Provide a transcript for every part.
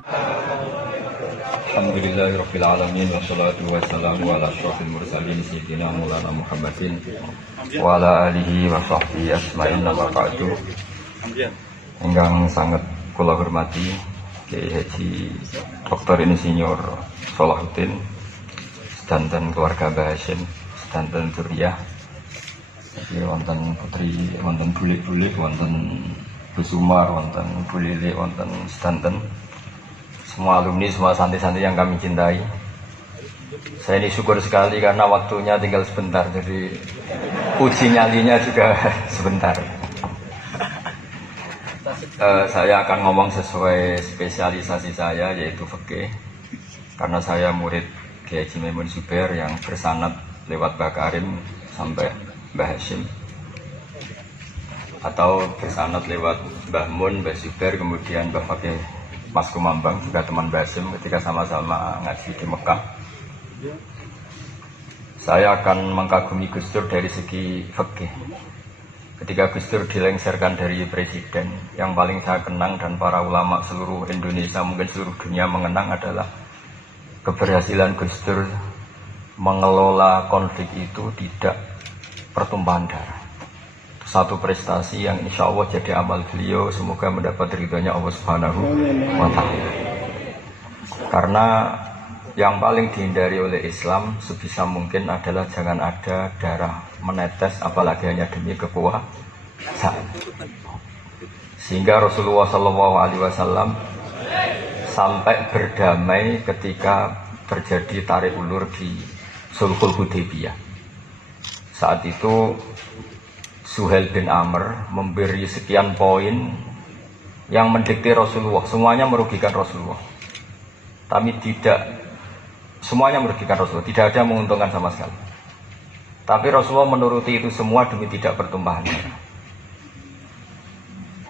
Alhamdulillahirabbil alamin wassalatu wassalamu ala asyrofil mursalin sayyidina Maulana Muhammadin wa ala alihi wa sahbihi ajmain wa ba'du. Ingkang sangat kula hormati Kiai Haji Dr. Insinyur Salahuddin sedanten keluarga Mbah Hasyim, sedanten dzurriyyah. Jadi wonten putri, wonten bulik-bulik, wonten Bu Sumar, wonten Bu Lili, wonten sedanten semua alumni, semua santri-santri yang kami cintai. Saya ini syukur sekali karena waktunya tinggal sebentar, jadi uji nyalinya juga sebentar. Saya akan ngomong sesuai spesialisasi saya, yaitu fikih. Karena saya murid Kiai Haji Maimun Zubair yang bersanad lewat Mbah Karim sampai Mbah Hasyim, atau bersanad lewat Mbah Mun, Mbah Zubair, kemudian Mbah Fakih Mas Kumambang, juga teman Mbah Hasyim ketika sama-sama ngaji di Mekah. Saya akan mengkagumi Gus Dur dari segi fikih. Ketika Gus Dur dilengsarkan dari presiden, yang paling saya kenang dan para ulama seluruh Indonesia, mungkin seluruh dunia mengenang adalah keberhasilan Gus Dur mengelola konflik itu tidak pertumpahan darah. Satu prestasi yang insya Allah jadi amal beliau, semoga mendapat ridhonya Allah Subhanahu wa Ta'ala. Karena yang paling dihindari oleh Islam sebisa mungkin adalah jangan ada darah menetes, apalagi hanya demi kekuasaan. Sehingga Rasulullah SAW sampai berdamai ketika terjadi tarik ulur di Sulhul Hudaybiyah. Saat itu Suhail bin Amr memberi sekian poin yang mendikte Rasulullah, semuanya merugikan Rasulullah. Tapi tidak semuanya merugikan Rasulullah, tidak ada yang menguntungkan sama sekali. Tapi Rasulullah menuruti itu semua demi tidak pertumpahan darah.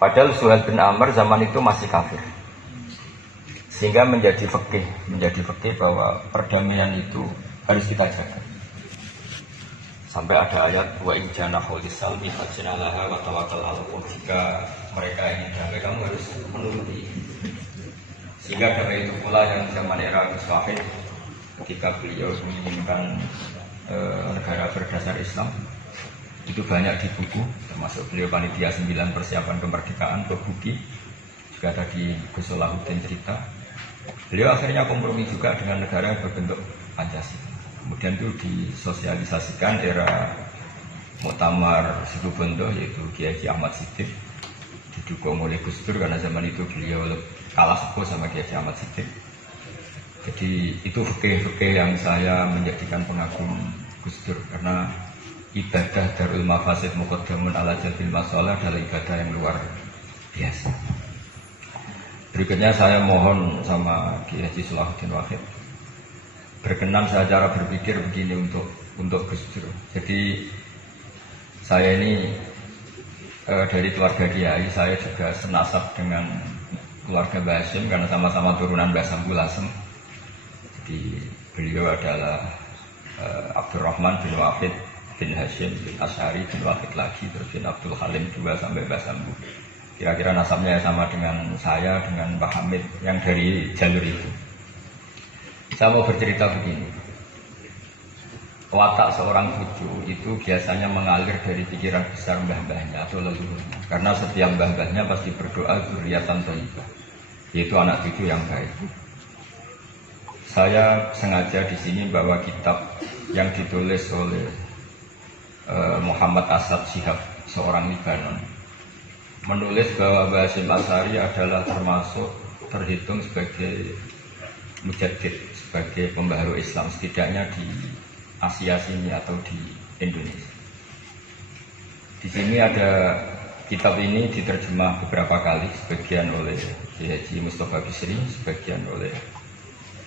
Padahal Suhail bin Amr zaman itu masih kafir. Sehingga menjadi fikih bahwa perdamaian itu harus kita jaga. Sampai ada ayat wa in janahu lisalmi fajnalaha wa tawakkal 'alallah. Jika mereka ingin damai, kamu harus menuruti. Sehingga dari itu pula yang zaman era Gus Wahid, ketika beliau menginginkan negara berdasar Islam, itu banyak di buku, termasuk beliau panitia 9 persiapan kemerdekaan ke Buki, juga ada di Gus Salahuddin cerita. Beliau akhirnya kompromi juga dengan negara yang berbentuk Pancasila. Kemudian itu disosialisasikan era Muktamar Situbondo, yaitu Kiai Haji Ahmad Siddiq, didukung oleh Gus Dur karena zaman itu beliau kalah sepuh sama Kiai Haji Ahmad Siddiq. Jadi itu fikih-fikih yang saya menjadikan pengagum Gus Dur, karena ibadah Darul Mafasid Muqaddamun ala Jalbil Masalah adalah ibadah yang luar biasa. Berikutnya saya mohon sama Kiai Haji Salahuddin Wahid berkenan saya cara berpikir begini untuk Gus Dur. Jadi saya ini dari keluarga Kiai, saya juga senasab dengan keluarga Mbah Hasyim karena sama-sama turunan Mbah Sambul Lasem. Jadi beliau adalah Abdurrahman bin Wahid bin Hasyim bin Asy'ari bin Wahid lagi, terus bin Abdul Halim 2 sampai Mbah Sambul. Kira-kira nasabnya sama dengan saya, dengan Mbah Hamid yang dari jalur itu. Saya mau bercerita begini. Watak seorang cucu itu biasanya mengalir dari pikiran besar mbah-mbahnya atau leluhurnya. Karena setiap mbah-mbahnya pasti berdoa dzurriyyatan thayyibah, yaitu anak cucu yang baik. Saya sengaja di sini bawa kitab yang ditulis oleh Muhammad Asad Shihab, seorang Libanon. Menulis bahwa Mbah Hasyim Asy'ari adalah terhitung sebagai mujaddid, sebagai pembaharu Islam, setidaknya di Asia sini atau di Indonesia. Di sini ada kitab ini diterjemah beberapa kali, sebagian oleh Kiai Haji Mustafa Bisri, sebagian oleh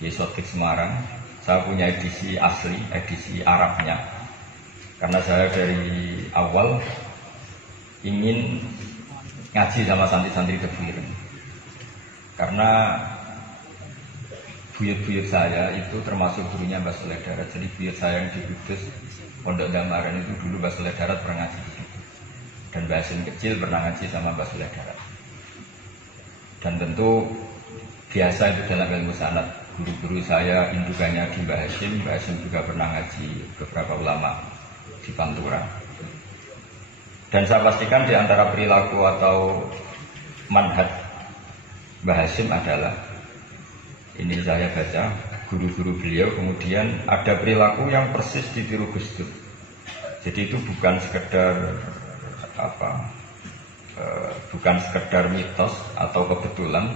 Kiai Sotik Semarang. Saya punya edisi asli, edisi Arabnya, karena saya dari awal ingin ngaji sama santri-santri Tebuireng. Karena buyut-buyut saya itu termasuk gurunya Mbah Soleh Darat. Jadi buyut saya yang di Kudus, Pondok Damaran itu dulu Mbah Soleh Darat pernah ngaji. Dan Mbah Hasyim kecil pernah ngaji sama Mbah Soleh Darat. Dan tentu biasa itu dalam ilmu sanad. Guru-guru saya indukannya di Mbah Hashim juga pernah ngaji beberapa ulama di Pantura. Dan saya pastikan di antara perilaku atau manhaj Mbah Hashim adalah, ini saya baca guru-guru beliau, kemudian ada perilaku yang persis ditiru Gus Dur. Jadi itu bukan sekedar bukan sekedar mitos atau kebetulan.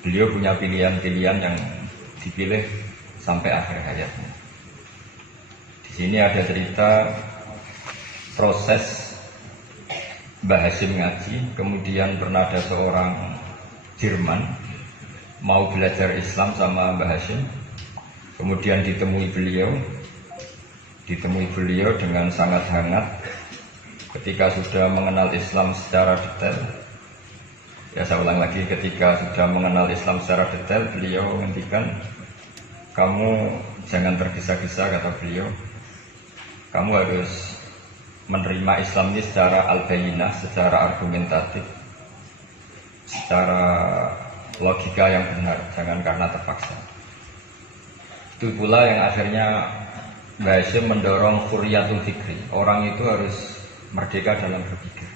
Beliau punya pilihan-pilihan yang dipilih sampai akhir hayatnya. Di sini ada cerita proses Mbah Hashim ngaji, kemudian pernah ada seorang Jerman mau belajar Islam sama Mbah Hashim, kemudian ditemui beliau dengan sangat hangat. Ketika sudah mengenal Islam secara detail, saya ulang lagi, ketika sudah mengenal Islam secara detail, beliau menghentikan, kamu jangan tergesa-gesa, kata beliau. Kamu harus menerima Islam ini secara al-bayinah, secara argumentatif, secara logika yang benar, jangan karena terpaksa. Itu pula yang akhirnya Mbah Hashim mendorong khuriyatul fikri. Orang itu harus merdeka dalam berpikir.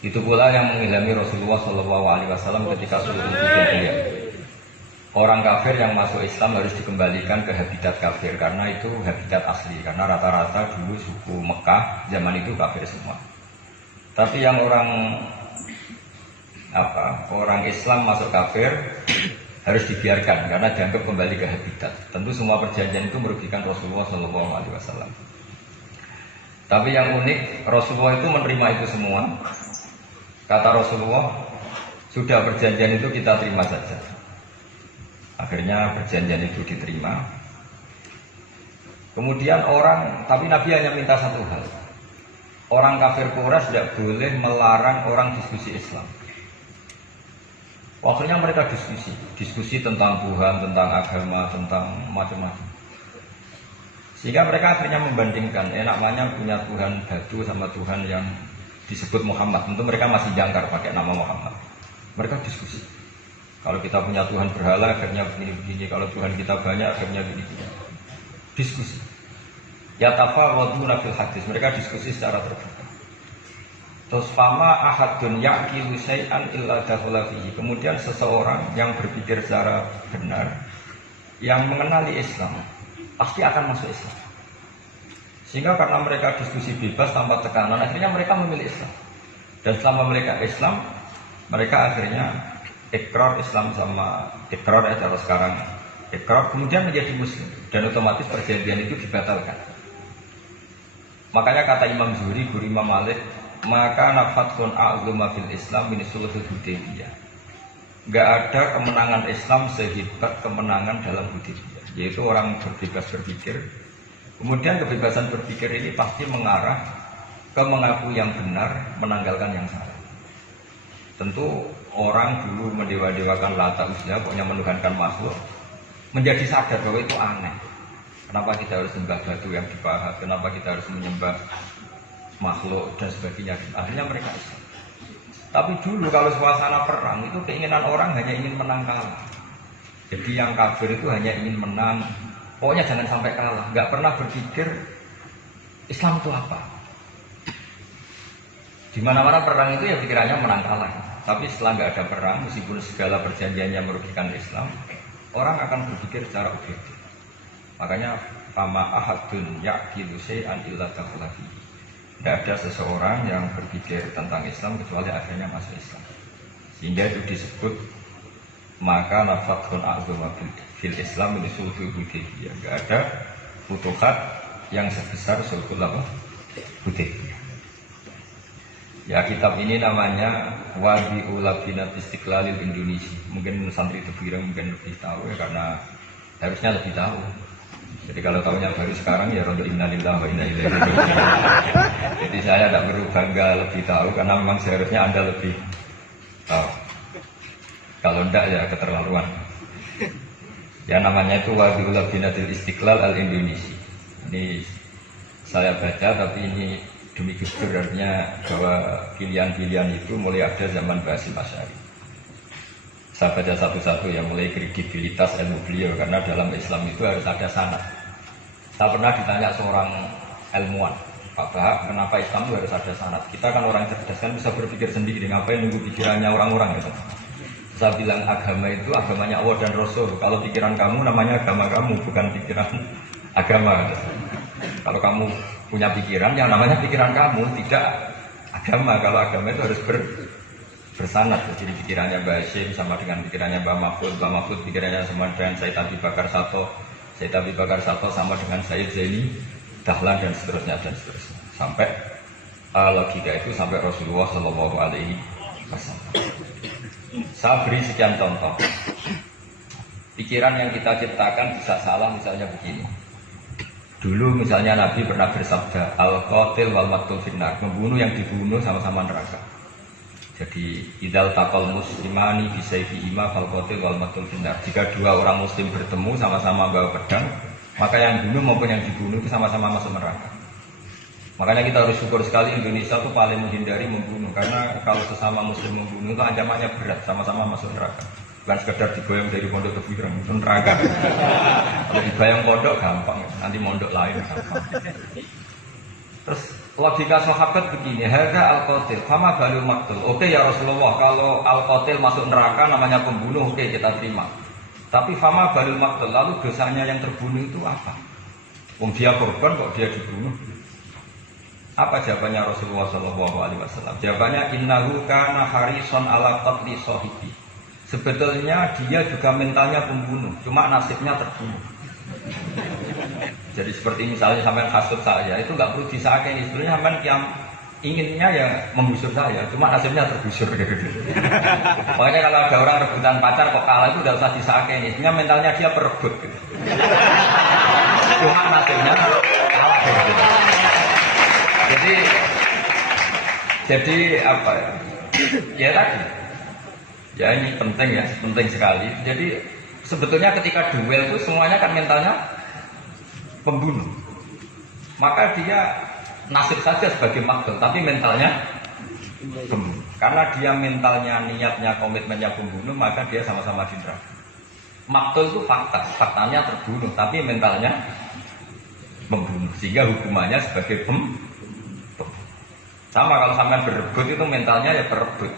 Itu pula yang mengilhami Rasulullah SAW ketika sulhul Hudaybiyah. Orang kafir yang masuk Islam harus dikembalikan ke habitat kafir, karena itu habitat asli. Karena rata-rata dulu suku Mekah zaman itu kafir semua. Tapi yang orang Islam masuk kafir harus dibiarkan karena dianggap kembali ke habitat. Tentu semua perjanjian itu merugikan Rasulullah SAW. Tapi yang unik, Rasulullah itu menerima itu semua. Kata Rasulullah, sudah perjanjian itu kita terima saja. Akhirnya perjanjian itu diterima. Kemudian tapi Nabi hanya minta satu hal. Orang kafir Quraisy tidak boleh melarang orang diskusi Islam. Akhirnya mereka diskusi tentang Tuhan, tentang agama, tentang macam-macam. Sehingga mereka akhirnya membandingkan, enaknya punya Tuhan batu sama Tuhan yang disebut Muhammad. Tentu mereka masih jangkar pakai nama Muhammad. Mereka diskusi. Kalau kita punya Tuhan berhala, akhirnya begini-begini. Kalau Tuhan kita banyak, akhirnya begini-begini. Diskusi. Ya tafawaduna fil hadis. Mereka diskusi secara terbuka. Terus fama ahadun yaqilu syai'an illa dakhala fihi. Kemudian seseorang yang berpikir secara benar, yang mengenali Islam, pasti akan masuk Islam. Sehingga karena mereka diskusi bebas tanpa tekanan, akhirnya mereka memilih Islam. Dan selama mereka Islam, mereka akhirnya ikrar Islam sama ikrar kalau sekarang ikrar, kemudian menjadi Muslim. Dan otomatis perjanjian itu dibatalkan. Makanya kata Imam Zuhri, guru Imam Malik, maka nafathun a'zuma fil Islam min sulhul Hudaybiyah. Enggak ada kemenangan Islam sehebat kemenangan dalam Hudaybiyah, yaitu orang berbebas berpikir. Kemudian kebebasan berpikir ini pasti mengarah ke mengakui yang benar, menanggalkan yang salah. Tentu orang dulu mendewa-dewakan Lata Uzza, pokoknya menuhankan makhluk, menjadi sadar bahwa itu aneh. Kenapa kita harus sembah batu yang dipahat? Kenapa kita harus menyembah makhluk dan sebagainya? Akhirnya mereka Islam. Tapi dulu kalau suasana perang itu keinginan orang hanya ingin menang kalah. Jadi yang kafir itu hanya ingin menang. Pokoknya jangan sampai kalah. Nggak pernah berpikir Islam itu apa. Di mana-mana perang itu ya pikirannya menang kalah. Tapi setelah nggak ada perang, meskipun segala perjanjiannya merugikan Islam, orang akan berpikir secara objektif. Makanya fama ahadun yaqilu syai'an illa dakhala fihi. Tidak ada seseorang yang berpikir tentang Islam kecuali akhirnya masuk Islam. Sehingga itu disebut maka nafathun a'zama fil Islam ini sulhul Hudaybiyah. Tidak ada futuhat yang sebesar sulhul Hudaybiyah. Ya, kitab ini namanya Wadi'ul Labinat Istiqlalil Indonesia. Mungkin santri Tebirang mungkin lebih tahu ya, karena harusnya lebih tahu. Jadi kalau tahunya baru sekarang ya rondo innalillahi wa inna ilaihi raji'un. Jadi saya tidak perlu bangga lebih tahu karena memang seharusnya Anda lebih tahu. Kalau tidak ya keterlaluan. Ya namanya itu Wadi'ul Labinatil Istiqlal Al-Indonesia. Ini saya baca tapi ini demi Gus Dur, artinya bahwa pilihan-pilihan itu mulai ada zaman Basim Asy'ari. Saya baca satu-satu yang mulai kredibilitas ilmu beliau, karena dalam Islam itu harus ada sanad. Saya pernah ditanya seorang ilmuwan, Pak Bahak, kenapa Islam itu harus ada sanad? Kita kan orang cerdas, kan bisa berpikir sendiri, ngapain nunggu pikirannya orang-orang gitu. Saya bilang agama itu agamanya Allah dan Rasul. Kalau pikiran kamu namanya agama kamu, bukan pikiran agama. Kalau kamu punya pikiran, yang namanya pikiran kamu, tidak agama. Kalau agama itu harus bersanad. Jadi pikirannya Mbak Hashim sama dengan pikirannya Mbak Mahfud pikirannya sama dengan Said Abi Bakar Sato, Said Abi Bakar Sato sama dengan Said Zaini Dahlan dan seterusnya. Sampai logika itu sampai Rasulullah Shallallahu Alaihi Wasallam. Saya beri sekian contoh. Pikiran yang kita ciptakan bisa salah, misalnya begini. Dulu misalnya Nabi pernah bersabda, al-qatil wal maqtul finnar, membunuh yang dibunuh sama-sama neraka. Jadi idal taqal muslimani bisayfi ima fal qatil wal maqtul finnar. Jika dua orang muslim bertemu sama-sama bawa pedang, maka yang bunuh maupun yang dibunuh itu sama-sama masuk neraka. Makanya kita harus syukur sekali Indonesia itu paling menghindari membunuh, karena kalau sesama muslim membunuh itu ancamannya berat, sama-sama masuk neraka. Bukan sekedar digoyang dari pondok ke firang, itu neraka. Kalau digoyang pondok gampang, nanti mondok lain gampang. Terus logika sahabat begini, harga al-qatil, fama balul maktul. Oke ya Rasulullah, kalau al-qatil masuk neraka namanya pembunuh, oke kita terima. Tapi fama balul maktul, lalu dosanya yang terbunuh itu apa? Wong dia korban kok dia dibunuh? Apa jawabannya Rasulullah SAW? Jawabannya innahu kana harison ala qatli sahibi. Sebetulnya dia juga mentalnya pembunuh, cuma nasibnya terbunuh. Jadi seperti misalnya sampai kasut saya itu nggak perlu disakini, sebenarnya sampai yang inginnya ya menggusur saya, cuma nasibnya tergusur gitu. Makanya kalau ada orang rebutan pacar kok kalah itu udah usah disakini, sebenarnya mentalnya dia perebut gitu. Cuma nasibnya kalah gitu. Jadi apa ya? Ya tadi. Ya ini penting ya, penting sekali. Jadi sebetulnya ketika duel itu semuanya kan mentalnya pembunuh. Maka dia nasib saja sebagai maktul, tapi mentalnya pembunuh. Karena dia mentalnya, niatnya, komitmennya pembunuh, maka dia sama-sama di neraka. Maktul itu faktanya terbunuh, tapi mentalnya membunuh. Sehingga hukumannya sebagai pembunuh. Sama kalau sampai berebut itu mentalnya ya berebut.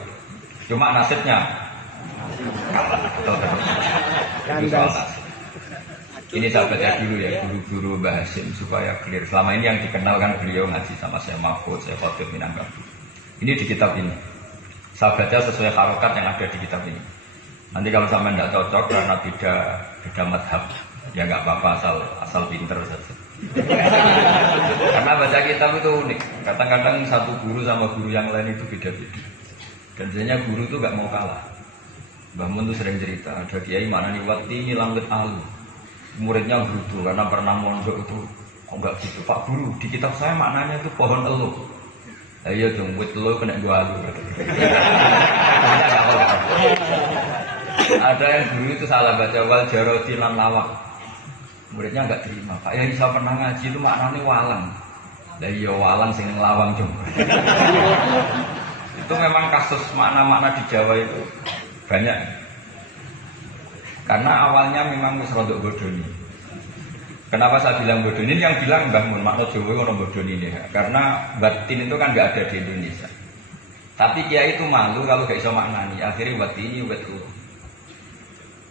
Cuma nasibnya kalah. Ini saya baca dulu ya, guru-guru Mbah Hashim supaya clear. Selama ini yang dikenalkan beliau ngaji sama saya Mahfud, saya Khotib Minangkabau. Ini di kitab ini. Saya baca sesuai harokat yang ada di kitab ini. Nanti kalau sama tidak cocok karena beda madhab, ya nggak apa-apa, asal pinter saja. Karena baca kitab itu unik. Kadang-kadang satu guru sama guru yang lain itu beda-beda. Dan biasanya guru itu nggak mau kalah. Mbah Mun tuh sering cerita, ada kiai mana nih wati langit alu. Muridnya berutuh karena pernah mondok itu, oh enggak gitu Pak Guru, di kitab saya maknanya itu pohon elu. Ayo dong, wit elu kena gua alu. Ada yang guru itu salah baca wal jaroti lan lawak. Muridnya enggak terima. Pak ya bisa pernah ngaji itu maknanya walang. Lah iya walang sing nglawang dong. Itu memang kasus makna-makna di Jawa itu banyak. Karena awalnya memang wis rodok bodoni. Kenapa saya bilang bodoni? Ini yang bilang Mbah Mun makna Jawa orang bodoni ini. Karena batin itu kan nggak ada di Indonesia. Tapi kiai itu malu kalau gak bisa maknani. Akhirnya buat ini buat itu.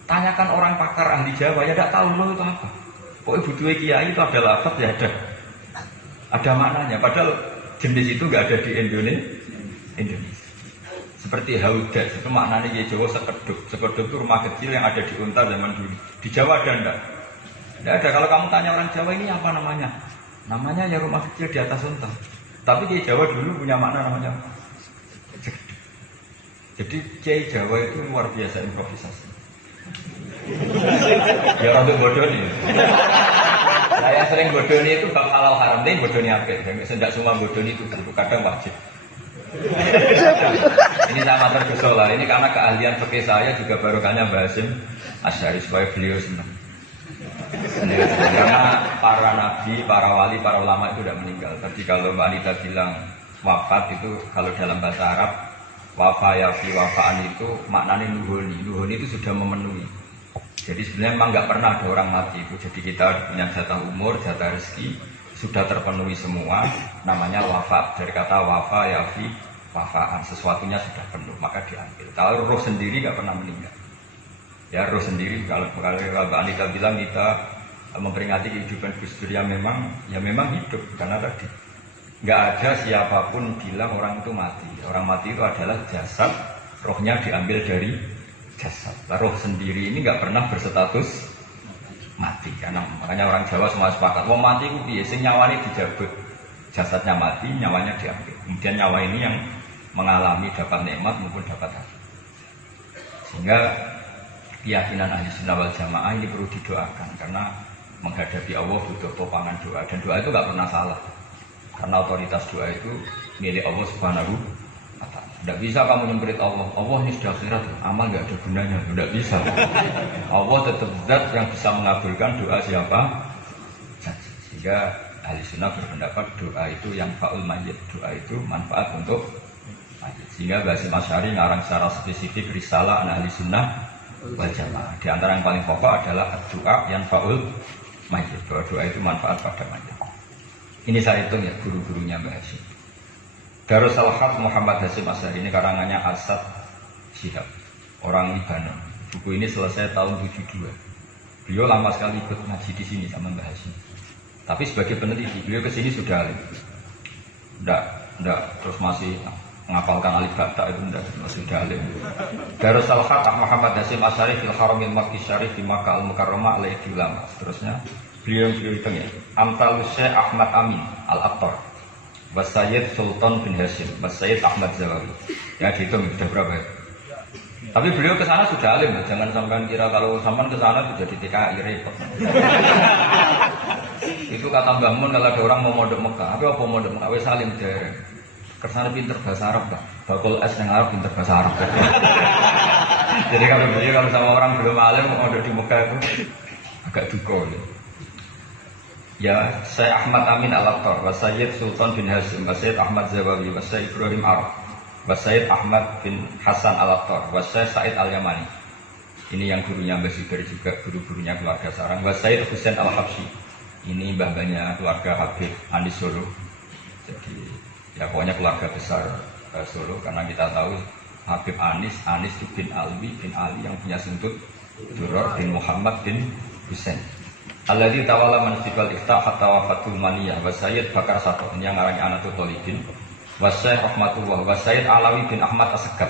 Tanyakan orang pakar ahli Jawa ya tidak tahu lo itu apa. Pokoknya butuh kiai itu ada lafaz ya ada maknanya. Padahal jenis itu nggak ada di Indonesia. Seperti haudat, itu maknanya di Jawa sekeduk. Sekeduk itu rumah kecil yang ada di Untar zaman dulu. Di Jawa ada enggak? Tidak ada. Kalau kamu tanya orang Jawa ini apa namanya? Namanya ya rumah kecil di atas Untar. Tapi di Jawa dulu punya makna namanya sekeduk. Jadi kiai Jawa itu luar biasa improvisasi. Ya untuk bodoh nih. Saya sering bodoh itu bab halal haram deh bodohnya apa? Tidak semua bodoh itu kadang wajib. Ini sama tergusola. Ini karena keahlian fikih saya juga barokahnya Mbah Hashim Asy'ari supaya beliau senang. Karena para nabi, para wali, para ulama itu sudah meninggal. Tadi kalau Mbak Anita bilang wafat itu kalau dalam bahasa Arab wafa yafi wafaan itu maknanya nuhuni. Nuhuni itu sudah memenuhi. Jadi sebenarnya memang nggak pernah ada orang mati itu. Jadi kita punya jatah umur, jatah rezeki sudah terpenuhi semua. Namanya wafa, dari kata wafa yafi wafaan, sesuatunya sudah penuh maka diambil. Kalau roh sendiri nggak pernah meninggal. Ya roh sendiri kalau Mbak Anita bilang kita memperingati kehidupan Gus Dur ya memang hidup karena tadi nggak ada siapapun bilang orang itu mati. Orang mati itu adalah jasad, rohnya diambil dari jasad. Roh sendiri ini nggak pernah berstatus mati karena makanya orang Jawa semua sepakat mau mati itu biasa nyawanya dijabut, jasadnya mati, nyawanya diambil. Kemudian nyawa ini yang mengalami dapat nikmat maupun dapat hati. Sehingga keyakinan ahli sunnah wal jamaah ini perlu didoakan karena menghadapi Allah butuh topangan doa dan doa itu nggak pernah salah karena otoritas doa itu milik Allah Subhanahu wa ta'ala. Tidak bisa kamu nyemprit Allah ini sudah akhirat, amal nggak ada gunanya, tidak bisa. Allah tetap zat yang bisa mengabulkan doa siapa saja. Sehingga ahli sunnah berpendapat doa itu yang faul mayyit, doa itu manfaat untuk mayyit. Sehingga Basim Asy'ari ngarang secara spesifik risalah ahli sunnah wal jamaah. Di antara yang paling pokok adalah doa yang faul mayyit, bahwa doa itu manfaat pada mayyit. Ini saya hitung ya guru-gurunya Mbah Hasyim. Darus Al-Haq Muhammad Hasyim Asy'ari ini karangannya Asad Syihab, orang Libanon. Buku ini selesai tahun 72. Beliau lama sekali ikut ngaji di sini sama Mbah Hasyim. Tapi sebagai peneliti, beliau ke sini sudah enggak terus masih menghafalkan alif bata itu masih dalim. Darus Al-Haq Muhammad Hasyim Asy'ari fil Haramil Makki Syarif di Makkah Al-Mukarramah alaihi ulama. Seterusnya beliau hitung ya. Amtal Syekh Ahmad Amin Al-Attar, Wasayyid Sultan bin Hasyim, Wasayyid Ahmad Zawawi. Ya dihitung sudah berapa ya? Tapi beliau ke sana sudah alim, jangan sampai kira kalau sampean ke sana sudah di TKI repot. Itu kata Mbah Mun kalau ada orang mau mondok Mekah, apa mondok Mekah wis salim dereng. Kersane pinter bahasa Arab Pak. Bakul es yang Arab pinter bahasa Arab. Jadi kalau sama orang belum alim mau mondok di Mekah itu agak duka ya. Ya, saya Ahmad Amin Al-Attar, Wasayyid Sultan bin Hasyim, Wasayyid Ahmad Zawawi, Wasayyid Ibrahim Arab, Wasayyid Ahmad bin Hasan Al-Attar, Wasayyid Said Al-Yamani. Ini yang gurunya Mbah Zubair juga, guru-gurunya keluarga sarang. Wasayyid Husain Al-Habsyi. Ini mbah-mbahnya keluarga Habib Andi Solo. Jadi ya pokoknya keluarga besar Solo karena kita tahu Habib Anis bin Alwi bin Ali yang punya sentut Duror bin Muhammad bin Husain. Alladzi tawalla mansibal iftah hatta wafatul maniyah wa Sayyid Bakar Sato yang ngarang Anatul Talibin wa Syekh Rahmatullah wa Sayyid Alawi bin Ahmad As-Segaf.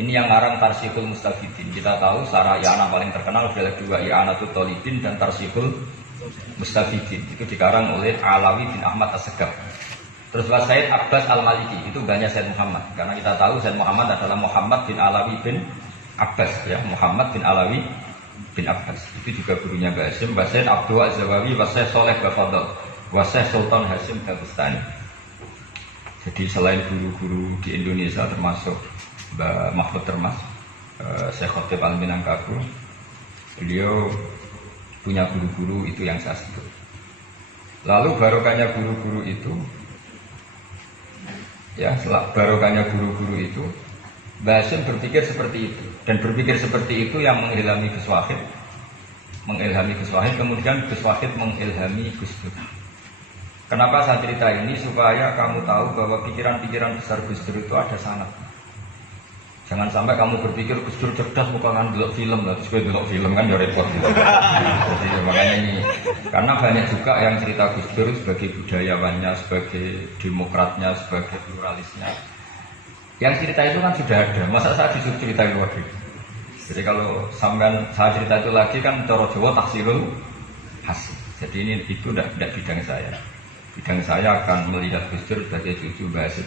Ini yang ngarang Tarsihul Mustafidin. Kita tahu secara i'anah paling terkenal adalah dua I'anatul Talibin dan Tarsihul Mustafidin. Itu dikarang oleh Alawi bin Ahmad As-Segaf. Terus wa Sayyid Abbas Al-Maliki, itu banyak Sayyid Muhammad karena kita tahu Sayyid Muhammad adalah Muhammad bin Alawi bin Abbas ya, Muhammad bin Alawi bin Abbas. Itu juga gurunya Mbah Hasyim, Wasayyid Abdul Zawawi, Wasayyid Soleh Bafadol, Wasayyid Sultan Hasyim Dabustani. Jadi selain guru-guru di Indonesia termasuk Mbah Mahfud Termas, Syekh Khotib Al-Minangkabau, beliau punya guru-guru itu yang saya sebut. Lalu barokahnya guru-guru itu, ya barokahnya guru-guru itu, Mbah Hasyim berpikir seperti itu dan berpikir seperti itu yang mengilhami Gus Wahid, kemudian Gus Wahid mengilhami Gus Dur. Kenapa saya cerita ini? Supaya kamu tahu bahwa pikiran-pikiran besar Gus Dur itu ada sanad. Jangan sampai kamu berpikir Gus Dur cerdas bukan delok film, terus gue delok film kan ya repot gitu. Jadi makanya ini, karena banyak juga yang cerita Gus Dur sebagai budayawannya, sebagai demokratnya, sebagai pluralisnya. Yang cerita itu kan sudah ada, masa saya disuruh ceritain lagi? Jadi kalau sampean saya cerita itu lagi kan cara Jawa taksirul hasil. Jadi ini itu tidak bidang saya. Bidang saya akan melihat Gus Dur sebagai cucu Mbah Hasyim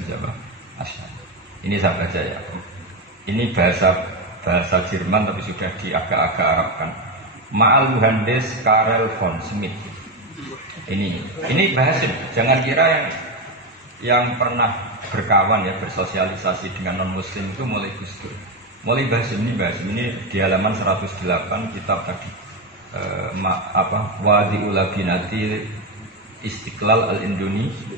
Asy'ari. Ini saya baca ya. Ini bahasa Jerman tapi sudah diagak-agak Arabkan. Ma'al Muhandis Karel von Schmidt. Ini Mbah Hasyim. Jangan kira yang pernah berkawan ya bersosialisasi dengan non muslim itu mulai Gus Dur. Mulai Mbah Hasyim ini di halaman 108 kitab tadi Wadi'ul Labinati Istiqlal Al-Indonesia.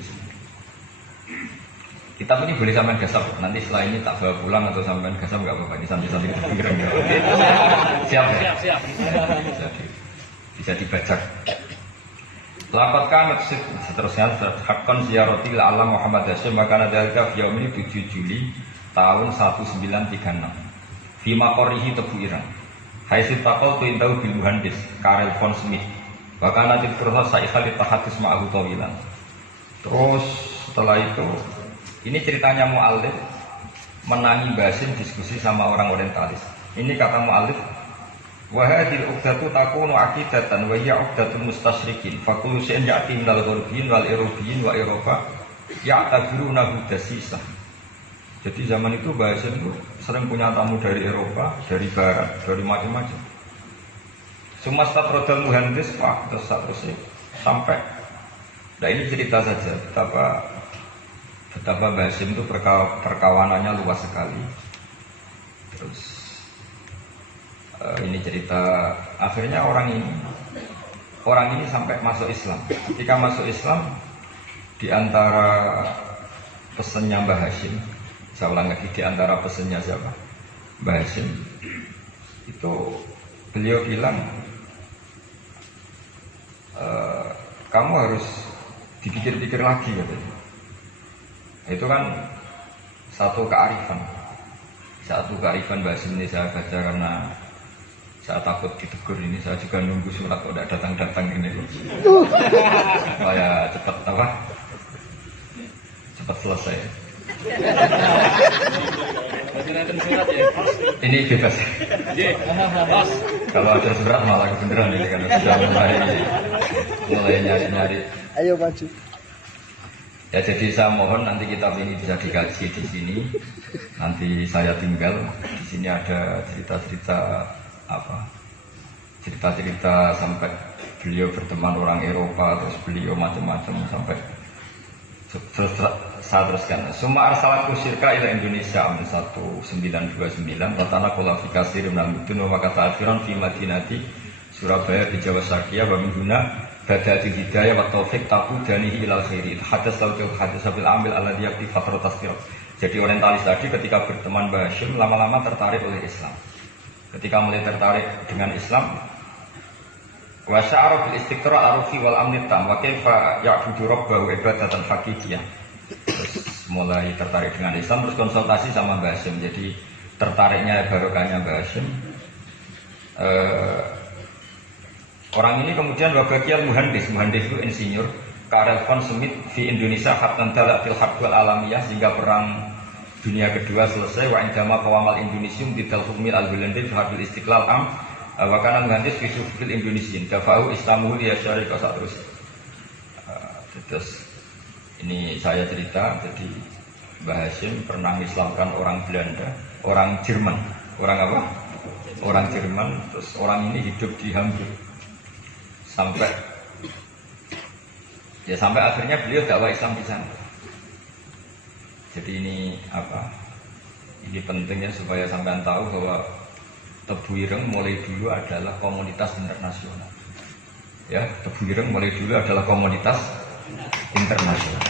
Kitab ini boleh sampean gasap. Nanti setelah ini tak bawa pulang atau sampean gasap nggak apa-apa. Ini sambil-sambil kita pikiran ya. Oke. Siap ya? Siap. Bisa dibaca. Lapat kamet seterusnya hakon ziarati alam Muhammad Hasyim maka nadalika ini 7 Juli tahun 1936. Fima Qorihi Tebu Irang. Haitsu taqal tu indau bil muhandis Karel von Smith. Bahkan nanti terus saya kali tahadus ma'ahu tawilan. Terus setelah itu ini ceritanya Mu'allif menangi Basim diskusi sama orang orientalis. Ini kata Mu'allif, wa hadhil uqdatu takunu aqidatan wa hiya uqdatul mustasyrikin. Fa kullu shay'in ya'ti minal ghurbiyin wal irubiyyin wa Eropa ya'tabirunahu dasisah. Jadi zaman itu Basim itu sering punya tamu dari Eropa, dari Barat, dari macam-macam. Semesta prodal muhandis Pak terus sampai. Nah ini cerita saja betapa Basim itu perkawanannya luas sekali. Terus ini cerita akhirnya orang ini sampai masuk Islam. Ketika masuk Islam, di antara pesannya Mbah Hasyim, saya ulang lagi, di antara pesannya siapa? Mbah Hasyim itu beliau bilang, kamu harus dipikir-pikir lagi katanya. Itu kan satu kearifan Basim ini saya baca karena saya takut ditegur ini. Saya juga nunggu surat kok tidak datang-datang ini supaya cepat selesai. Ini bebas. Kalau ada surat malah kebenaran ini karena sudah mulai nyari. Ayo maju. Ya jadi saya mohon nanti kitab ini bisa dikaji di sini. Nanti saya tinggal di sini ada cerita-cerita sampai beliau berteman orang Eropa, terus beliau macam-macam sampai saya teruskan. Semua arsalatku syirka ila Indonesia 1929 watana kualifikasi renal mudun wa kata akhiran fi Madinati Surabaya di Jawa Sakia wa minhuna badati hidayah wa taufik taqudanihi ilal khairi. Hadas sautul hadis bil amil alladhi yakti fatrah tasqirat. Jadi orientalis tadi ketika berteman Mbah Hasyim lama-lama tertarik oleh Islam. Ketika mulai tertarik dengan Islam, wa sya'ara bil istiqra' arufi wal amni tam wa kaifa ya'budu rabbahu ibadatan haqiqiyah. Terus mulai tertarik dengan Islam, terus konsultasi sama Mbah Hasyim. Jadi tertariknya barokahnya Mbah Hasyim. Orang ini kemudian wabagial muhandis itu insinyur Karel von Smith di Indonesia hatta dalatil harbul alamiyah sehingga perang dunia kedua selesai wa indama qawamal indonesium didal hukmil al-Holandi fi harbul istiqlal am wa kana muhandis fi sufil indonesian dafa'u islamuhu li asyari ka terus. Terus ini saya cerita, jadi Mbah Hasyim pernah mengislamkan orang Belanda, orang Jerman. Orang apa? Orang Jerman. Terus orang ini hidup di Hamburg. Sampai akhirnya beliau dakwah Islam di sana. Jadi ini ini pentingnya supaya sampean tahu bahwa Tebu Ireng mulai dulu adalah komunitas internasional. Ya, Tebu Ireng mulai dulu adalah komunitas internasional.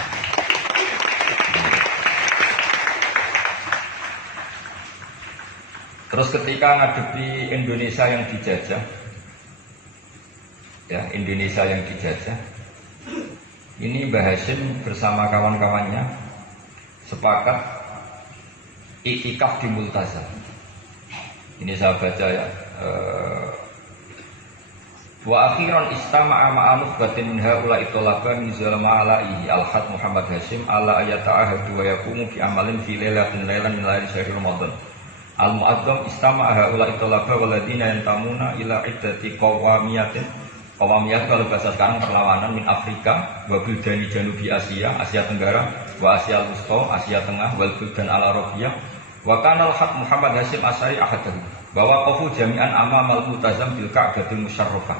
Terus ketika ngadepi Indonesia yang dijajah, ini Mbah Hasyim bersama kawan-kawannya sepakat iktikaf di Multazam. Ini saya baca ya. Wa akhiran istama'a ma'anuf batin min haula'i talaba min zalama ala'ihi al-had Muhammad Hasyim ala ayata'ahadu wa yakumu fi amalin fi lailatin min layali syahr Ramadan. Al-mu'adzam istama'a haula'i talaba waladina yantamuna ila iddati qawamiyatin. Qawamiyah kalau bahasa sekarang perlawanan min Afrika, wa buldani Janubi Asia, Asia Tenggara, wa Asia Wusta, Asia Tengah, wal buldan al-Arabiyah. Wa kana al-had Muhammad Hasyim Asy'ari ahadahu. Bahwa qafu jami'an amamal multazam bil Ka'batil Musyarrafah.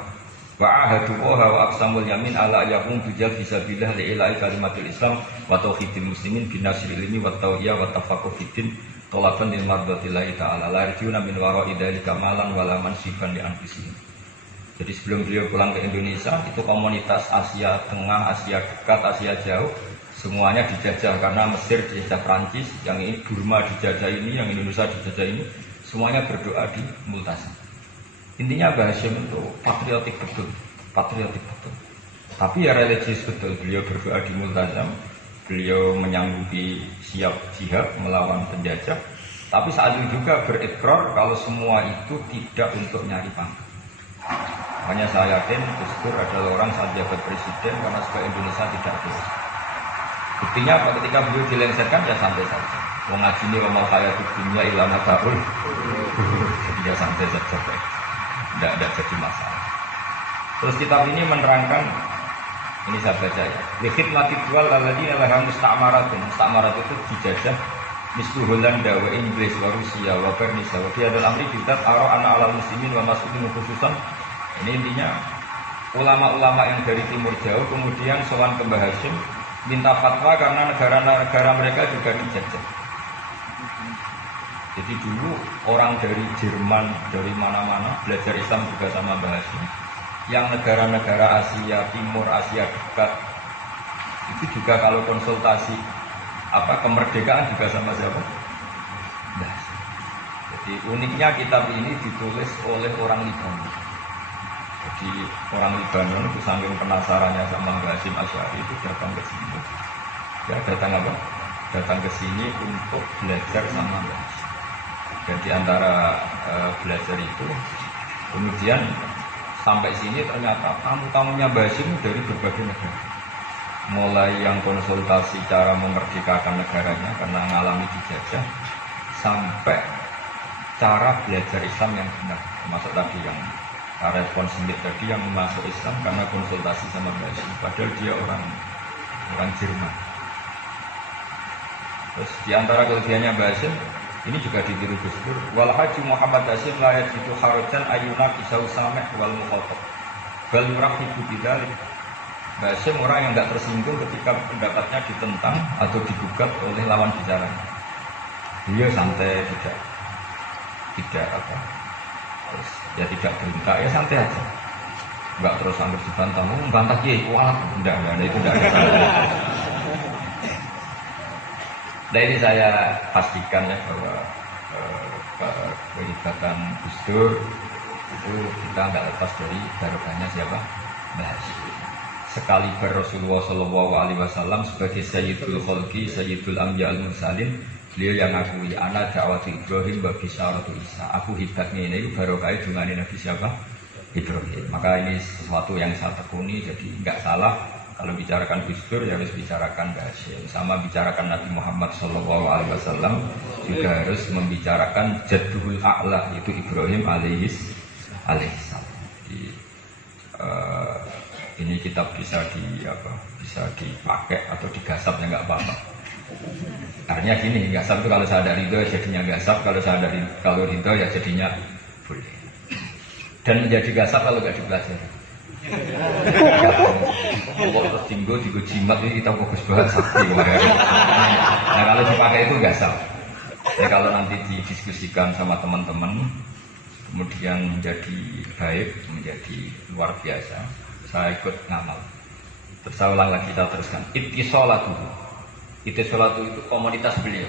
Wa ahadu wa aqsamul yamin ala yaqum bijal fisabilillah li ilahi kalimatul Islam wa tauhidil muslimin binasril ilmi wa tawiyah wa tafaqquh fiddin talaban lil mardatillahi ta'ala la yarjuna min wara'i dzalika malan wala mansifan li anfusihim. Jadi sebelum beliau pulang ke Indonesia, itu komunitas Asia Tengah, Asia Dekat, Asia Jauh Semuanya dijajah karena Mesir dijajah Prancis, yang ini Burma dijajah ini, yang Indonesia dijajah ini, semuanya berdoa di Multazam. Intinya Mbah Hashim itu patriotik betul. Tapi ya religius betul. Beliau berdoa di Multazam, beliau menyanggupi siap jihad melawan penjajah. Tapi saat itu juga berikrar kalau semua itu tidak untuk nyari pangkat. Hanya saya yakin Gus Dur adalah orang saat jabat presiden karena supaya Indonesia tidak terus. Buktinya apa? Ketika beliau dilengsarkan ya santai saja. Mau ngaji ini mau kaya dunia ilmu tahun, jadi ya santai saja. Tidak jadi masalah. Terus kitab ini menerangkan, ini saya baca ya. Likhid mati dual aladina laham musta'maratun. Musta'marat itu dijajah mislu Holanda, wa Inggris, wa Rusia, wa Bernisa, wa Fiadal Amri Bidat, Aro Ana Alal Muslimin, wa Masudin khususan. Ini intinya ulama-ulama yang dari timur jauh kemudian sowan ke Mbah Hashim minta fatwa karena negara-negara mereka juga dijajah. Jadi dulu orang dari Jerman, dari mana-mana belajar Islam juga sama Mbah Hashim. Yang negara-negara Asia Timur, Asia dekat itu juga kalau konsultasi kemerdekaan juga sama siapa? Mbah Hashim. Jadi uniknya kitab ini ditulis oleh orang Libanon. Jadi orang Libanon itu saking penasarannya sama Mbah Hashim Asy'ari itu datang ke sini. Ya datang ke sini untuk belajar sama Mbah Hashim. Dan di antara belajar itu kemudian sampai sini ternyata tamu-tamunya Mbah Hashim dari berbagai negara. Mulai yang konsultasi cara memerdekakan negaranya karena mengalami dijajah sampai cara belajar Islam yang benar. Termasuk tadi yang respon Smith tadi yang masuk Islam karena konsultasi sama Mbah Hashim, padahal dia orang Jerman. Terus di antara kelebihannya Mbah Hashim ini juga ditiru Gus Dur. Wal haji Muhammad Hashim la yajidu harajan ayuna kisau sameh wal mukhatab. Bal yurahibu bidzalik. Mbah Hashim orang yang tidak tersinggung ketika pendapatnya ditentang atau digugat oleh lawan bicaranya. Dia santai tidak terus ya tidak berontak, ya santai aja, nggak terus sampai dibantah, bantah kiai kuat, enggak, itu enggak ada. Nah ini saya pastikan ya bahwa keibatan Gus Dur itu kita nggak lepas dari barokahnya siapa? Mbah Hashim. Sekaliber Rasulullah SAW sebagai Sayyidul Khalqi, Sayyidul Anbiya al-Mursalin, beliau yang ngakui anak dakwah Ibrahim bagi syaratu Isa. Aku hebatnya ini barokah dungane Nabi siapa? Ibrahim. Maka ini sesuatu yang saya tekuni, jadi nggak salah kalau bicarakan Gus Dur ya harus bicarakan Mbah Hashim. Sama bicarakan Nabi Muhammad SAW juga harus membicarakan Jaddul A'la, itu Ibrahim alaihissalam. Jadi, ini kitab bisa dipakai atau digasap ya nggak apa-apa. Artinya gini, gasap itu kalau saya ada ridho ya jadinya gasap, kalau ridho ya jadinya boleh. Dan menjadi gasap kalau nggak dipelajari. Kalau terus tinggal jimat ini kita fokus banget sakti. Nah kalau dipakai itu gasap. Ya kalau nanti didiskusikan sama teman-teman, kemudian menjadi baik, menjadi luar biasa, saya ikut ngamal. Terus saya ulang lagi, kita teruskan. Ittisolatu itu komunitas beliau.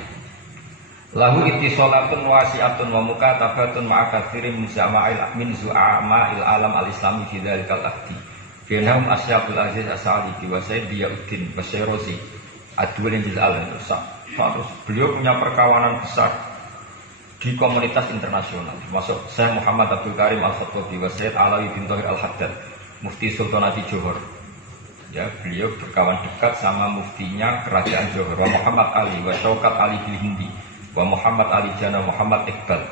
Lahu ittisolatun wasi'atun wa mukatabatun ma'akatsirin min zu'ama'il alam al-islami fi dzalikal aqdi. Bainahum Asyabul Aziz As-Sa'idi wa Sayyid Diyauddin wa Syairozi Adwil Injil al-Nusa. Terus beliau punya perkawanan besar di komunitas internasional, termasuk Syekh Muhammad Abdul Karim Al-Khattabi wa Sayyid Alawi bin Thahir Al-Haddad, Mufti Sultanati Johor. Ya, beliau berkawan dekat sama muftinya kerajaan Johor, wa Muhammad Ali wa Syaukat Ali bil Hindi, wa Muhammad Ali Jana Muhammad Iqbal.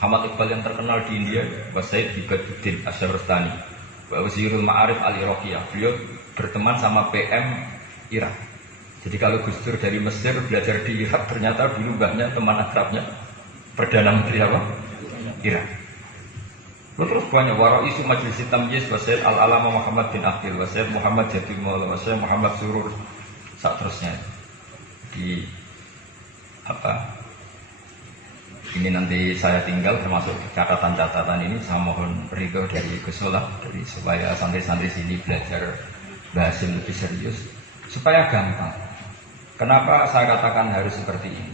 Muhammad Iqbal yang terkenal di India, wa Sayyid Ibaduddin Asy-Syahrastani, wa Wazirul Ma'arif Al-Iraqiyah. Beliau berteman sama PM Irak. Jadi kalau Gus Dur dari Mesir belajar di Irak, ternyata dulu mbahnya teman akrabnya Perdana Menteri apa? Irak. Terus banyak waraisu Majelis Tamyiz wa Sayyid Al-Alama Muhammad bin Aqil wa Sayyid Muhammad Jadil Maula wa Sayyid Muhammad Surur, saat terusnya. Di ini nanti saya tinggal termasuk catatan-catatan ini, saya mohon ridho dari Gus Solah, dari supaya santri-santri sini belajar Mbah Hashim lebih serius supaya gampang. Kenapa saya katakan harus seperti ini?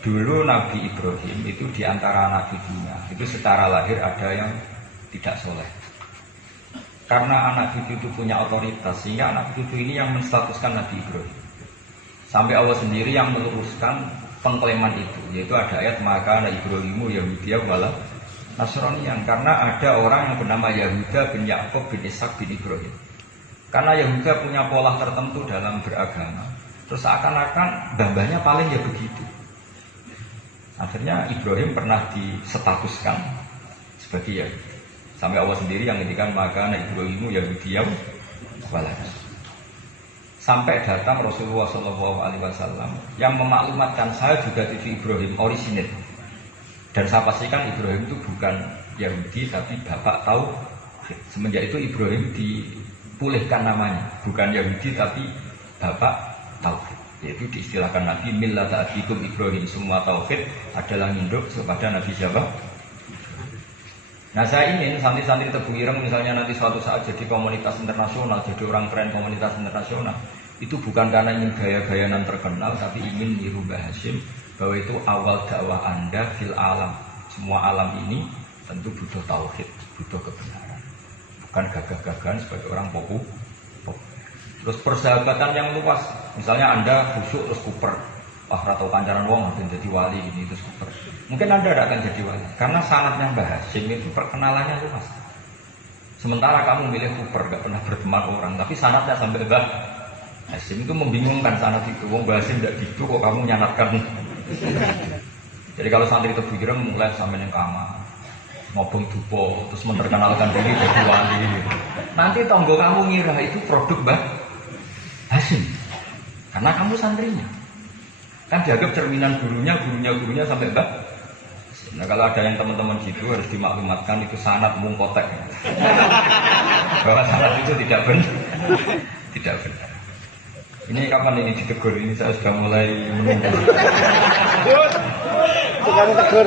Dulu Nabi Ibrahim itu di antara Nabi dunia, itu secara lahir ada yang tidak soleh. Karena anak cucu itu punya otoritas, sehingga anak cucu ini yang menstatuskan Nabi Ibrahim. Sampai Allah sendiri yang meluruskan pengklaiman itu, yaitu ada ayat maka anak Ibrahimu Yahudiyah wala Nasraniyan, karena ada orang yang bernama Yahuda bin Yakub bin Ishak bin Ibrahim. Karena Yahuda punya pola tertentu dalam beragama, terus seakan-akan mbah-mbahnya paling ya begitu. Akhirnya Ibrahim pernah disetatuskan sebagai Yahudi. Sampai Allah sendiri yang ngendikan maka anak Ibrahimu Yahudiyah wala Nasraniyan. Sampai datang Rasulullah SAW yang memaklumatkan saya juga cucu Ibrahim orisinil. Dan saya pastikan Ibrahim itu bukan Yahudi tapi bapak tauhid. Semenjak itu Ibrahim dipulihkan namanya, bukan Yahudi tapi bapak tauhid. Yaitu diistilahkan Nabi millata abikum Ibrahim, semua tauhid adalah induk kepada Nabi siapa? Nah saya ingin santri-santri Tebu Ireng misalnya nanti suatu saat jadi komunitas internasional, jadi orang keren komunitas internasional, itu bukan karena ingin gaya-gayanan terkenal, tapi ingin niru Mbah Hasyim bahwa itu awal dakwah Anda fil alam. Semua alam ini tentu butuh tauhid, butuh kebenaran, bukan gagah-gagahan sebagai orang popu. Terus persahabatan yang luas, misalnya Anda khusyuk terus kuper, wah atau kancaran wong akan jadi wali ini terus kuper. Mungkin Anda tidak akan jadi wali karena sanatnya Mbah Hasyim itu perkenalannya luas. Sementara kamu milih kuper, gak pernah berteman orang, tapi sanatnya sampai Mbah Hasyim itu membingungkan sanat itu. Wong Mbah Hasyim tidak gitu kok kamu nyanatkan. Jadi kalau santri Tebu Ireng mulai sampai yang kamar ngobong dupo terus memperkenalkan diri jadi wali. Nanti tonggo kamu ngira itu produk Mbah Hasyim karena kamu santrinya. Kan dianggap cerminan gurunya sampai Mbah. Nah kalau ada yang teman-teman gitu harus dimaklumatkan itu sanad mungkotek. Bahwa sanad itu tidak benar. Tidak benar. Ini kapan ini ditegur? Ini saya sudah mulai menunggu. Tukang tegur.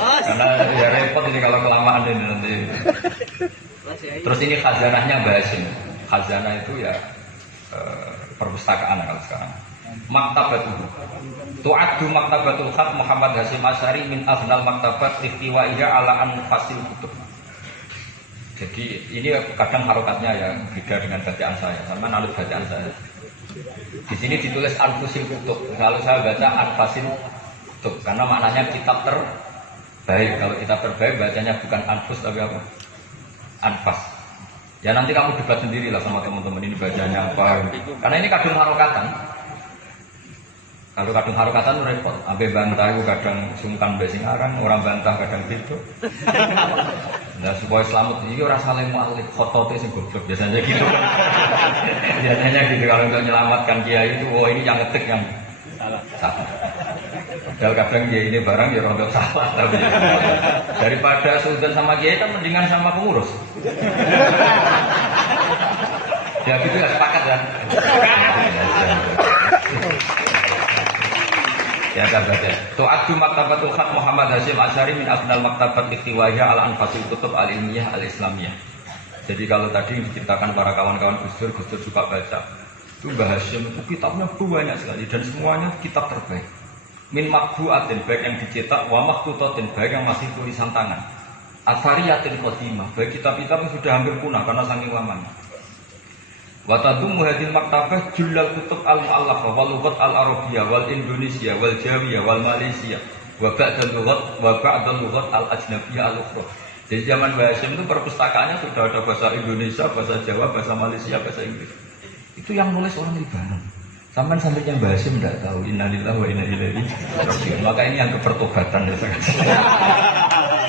Karena ya repot ini kalau kelamaan ini nanti. Terus ini khazanahnya Mbah Hasyim. Khazanah itu ya perpustakaan kalau sekarang. Maktabatuhu. Tu'addu maktabatul khat Muhammad Hasyim Asy'ari min afdal maktabat ihtiwaiha ala anfasil kutub. Jadi ini kadang harokatnya ya beda dengan bacaan saya, sama nalut bacaan saya. Di sini ditulis anfusil kutub. Kalau saya baca anfasil kutub karena maknanya kitab terbaik. Kalau kitab terbaik bacanya bukan anfus tapi apa? Anfas. Ya nanti kamu debat sendirilah sama teman-teman ini bacanya apa. Karena ini kadang harokatan. Kalau kadang harokatan itu repot. Sampai bantah itu kadang sungkan basing arang, orang bantah kadang gitu. Nah supaya selamat ini orang saling mu'alif khotote sih goblok biasanya gitu. Biasanya gitu kalau untuk menyelamatkan kiai itu, oh ini yang ngetik yang salah. Padahal kadang kiai ini barang ya rontok salah tapi daripada sultan sama kiai kan mendingan sama pengurus. Ya gitu ya sepakat kan. Ya sahabat ya. Tu'addu maktabatul khat Muhammad Hasyim Asy'ari min afdal maktabat ihtiwaiha ala anfasil kutub al-ilmiyah al-islamiyah. Jadi kalau tadi diceritakan para kawan-kawan Gus Dur suka baca. Itu Mbah Hasyim itu kitabnya banyak sekali dan semuanya kitab terbaik. Min makbu'atin baik yang dicetak wa makhtutatin baik yang masih tulisan tangan. Athariyatin qadimah baik kitab-kitab yang sudah hampir punah karena saking lamanya. Wa tadummu hadhil maktabah jullal kutub al-mu'allafah wal lughat al-arabiyyah wal indonesia wal jawiyah wal malaysia wa ba'dal lughat al-ajnabiyyah al-ukhra. Jadi zaman Mbah Hasyim itu perpustakaannya sudah ada bahasa Indonesia, bahasa Jawa, bahasa Malaysia, bahasa Inggris. Itu yang nulis orang Libanon. Sampai yang Mbah Hasyim tidak tahu innalillahi wa inna ilaihi raji'un. Maka ini yang kepertobatan ya.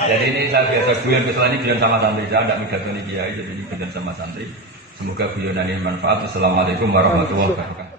Jadi ini saya biasa guyon sama santri, saya tidak midatoni kiai, jadi ini guyon sama santri. Semoga guyonannya manfaat. Assalamualaikum warahmatullahi wabarakatuh.